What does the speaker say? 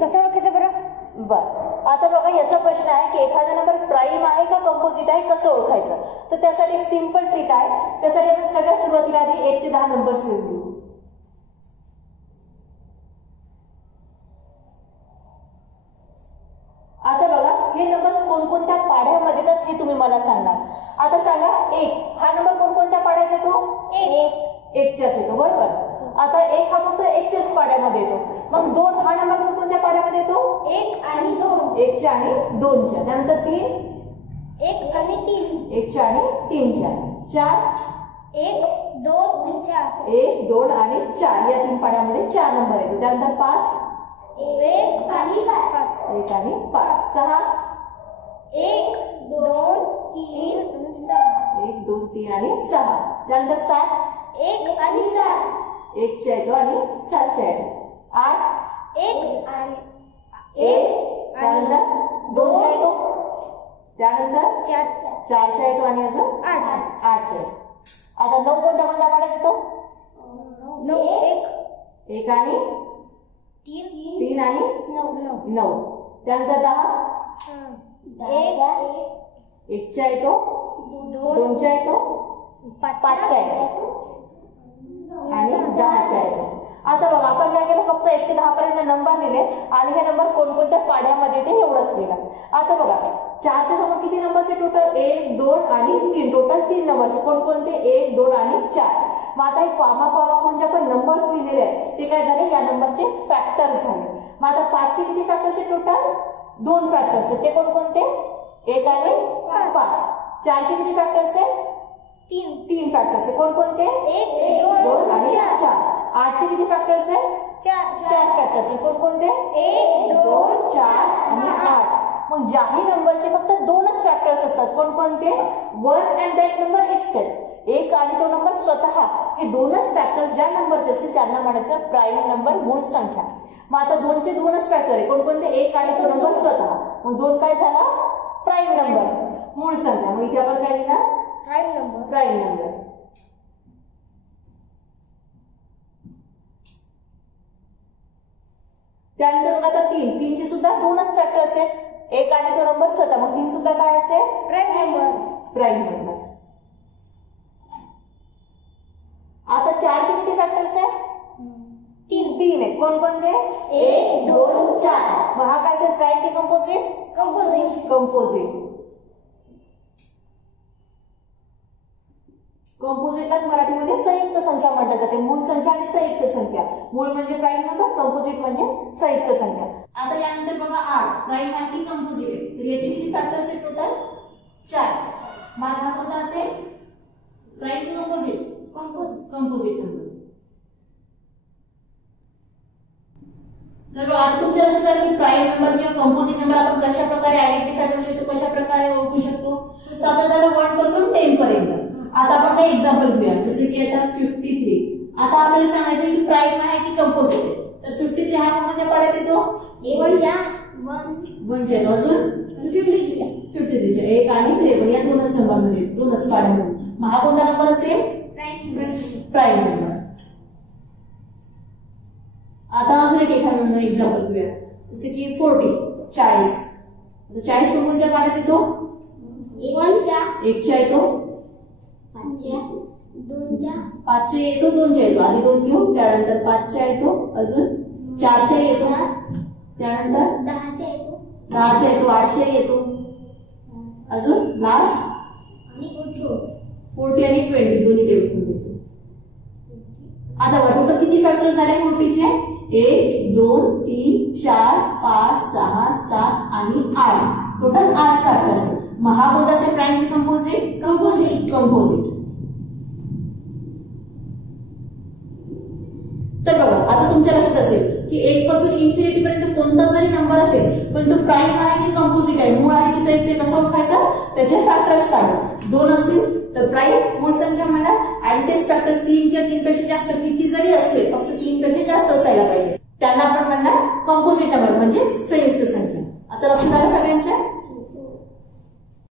कसं ओळखायचं बरं? बर, आता बघा याचा प्रश्न आहे की एखादा नंबर प्राईम आहे का कंपोजिट आहे कसं ओळखायचं. तर त्यासाठी एक सिंपल ट्रिक आहे. त्यासाठी आपण सगळ्यात सुरुवातीला आधी 1 ते 10 नंबर्स लिहू. आता बघा हे नंबर्स कोणकोणत्या पाढ्यामध्ये येतात हे तुम्ही मला सांगणार. आता सांगा 1 हा नंबर कोणकोणत्या पाढ्यात येतो? 1च्याच येतो, बरोबर. आता 1 हा फक्त 1च्याच पाढ्यामध्ये येतो. मग 2 हा नंबर कोणकोणत्या पाढ्यामध्ये येतो? 1 आणि 2. 1च्या आणि 2च्या. त्यानंतर 3 1 आणि 3. 1च्या आणि 3च्या. 4 1 2 4. 1 2 आणि 4 या 3 पाढ्यामध्ये 4 नंबर येतो. त्यानंतर 5 1 आणि 5. 1 आणि 5. 6 1 2 3 6. 1 2 3 आणि 6. त्यानंतर 7 1 आणि 7. 1च्या येतो आणि 7च्या येतो. 8 1 आणि 1 त्यानंतर 2च्या येतो. त्यानंतर 4च्या येतो आणि अजून 8च्या येतो. आता 9 कोणत्या कोणत्या पाढ्यात येतो? 9 1 आणि 3 आणि 9. त्यानंतर 10 1च्या येतो 2च्या येतो 5च्या येतो आणि 10च्या येतो. आता बघा आपण काय केलं, फक्त 1 ते 10 पर्यंत नंबर लिहिले आणि हे नंबर कोणकोणत्या पाढ्यामध्ये ते एवढंच लिहिलं. आता बघा 4 च्या समोर किती नंबरचे टोटल? 1 2 आणि 3. टोटल 3 नंबरचे कोणकोणते? 1 2 आणि 4. मग आता हे करून जे आपण नंबर्स लिहिलेले आहेत ते काय झाले? या नंबरचे फॅक्टर्स झाले. मग आता 5 चे किती फॅक्टर्स आहेत? टोटल 2 फॅक्टर्स आहेत. ते कोणकोणते? 1 आणि 5. 4 चे किती फॅक्टर्स आहेत? 3 फॅक्टर्स आहेत. कोणकोणते? 1 2 आणि 4. 8 चे किती फॅक्टर्स आहेत? 4 फॅक्टर्स आहेत. कोणकोणते? 1 2 4 आणि 8. मग ज्याही नंबरचे फक्त 2च फॅक्टर्स असतात कोणकोणते? 1 अँड दॅट नंबर इटसेल्फ. 1 आणि तो नंबर स्वतः, हे 2च फॅक्टर्स ज्या नंबरचे असतील त्यांना म्हणायचं प्राईम नंबर, मूळ संख्या. मग आता 2 चे 2च फॅक्टर आहे कोणकोणते? 1 आणि तो नंबर स्वतः. मग 2 काय झाला? प्राईम नंबर, मूळ संख्या. मग इथे आपण काय लिहिणार? Prime number. त्यानंतर बघा आता 3 चे सुद्धा 2च फॅक्टर्स आहेत. 1 आणि तो नंबर स्वतः. मग 3 सुद्धा काय असेल? Prime number. आता 4 चे किती फॅक्टर्स आहेत? 3 आहेत. कोणकोणते? 1 2 4. मग हा काय असेल? प्राईम की कंपोजिट? कंपोजिट. कंपोजिटलाच मराठीमध्ये संयुक्त संख्या म्हटलं जाते. मूळ संख्या आणि संयुक्त संख्या. मूळ म्हणजे प्राईम नंबर, कंपोजिट म्हणजे संयुक्त संख्या. आता यानंतर बघा 8 प्राईम आहे की कंपोजिट आहे? तर याचे किती फॅक्टर्स आहेत? टोटल 4. मग हा कोणता असेल? प्राईम की कंपोजिट? Composite number. तर आता तुमच्या लक्षात आलं की प्राईम नंबर किंवा कंपोजिट नंबर आपण कशा प्रकारे आयडेंटिफाय करू शकतो, कशा प्रकारे ओळखू शकतो. तर आता झालं 1 पासून 10 पर्यंत. आता आपण काही एक्झाम्पल घेऊया. जसे की आता 53. आता आपल्याला सांगायचं की प्राईम आहे की कंपोजिट आहे. तर 53 हा कोणत्या पाढ्यात येतो? 1च्या येतो. अजून 53च्या 1 आणि 53 या 2च नंबरमध्ये, 2च पाढ्यामध्ये. मग हा कोणता नंबर असेल? Prime number. आता अजून एक एखादं एक्झाम्पल घेऊया. जसे की 40 40 कोणत्या पाढ्यात येतो? 1च्या येतो 5च्या येतो 2च्या येतो. आधी 2 घेऊ. त्यानंतर 5च्या येतो. अजून 4च्या येतो. त्यानंतर 10च्या येतो 8च्या येतो. अजून लास्ट 40 आणि 20 दोन्ही टेबल येतो. आता टोटल किती फॅक्टर झाले 40चे? 1 2 3 4 5 6 7 आणि 8. Total 8 factors. मग हा कोणता असेल? प्राईम की कंपोजिट? कंपोजिट. तर बघा आता तुमच्या लक्षात असेल की 1 पासून इन्फिनिटी पर्यंत कोणता जरी नंबर असेल पण तो प्राईम आहे की कंपोजिट आहे, मूळ आहे की संयुक्त, ते कसं ओळखायचं? त्याचे फॅक्टर्स काढू. 2 असतील तर प्राईम मूळ संख्या म्हणा आणि तेच फॅक्टर 3 किंवा 3 पेक्षा जास्त किती जरी असले, फक्त 3 पेक्षा जास्त असायला पाहिजे, त्यांना आपण म्हणणार कंपोजिट नंबर म्हणजे संयुक्त संख्या. आता लक्षात आलं सगळ्यांच्या?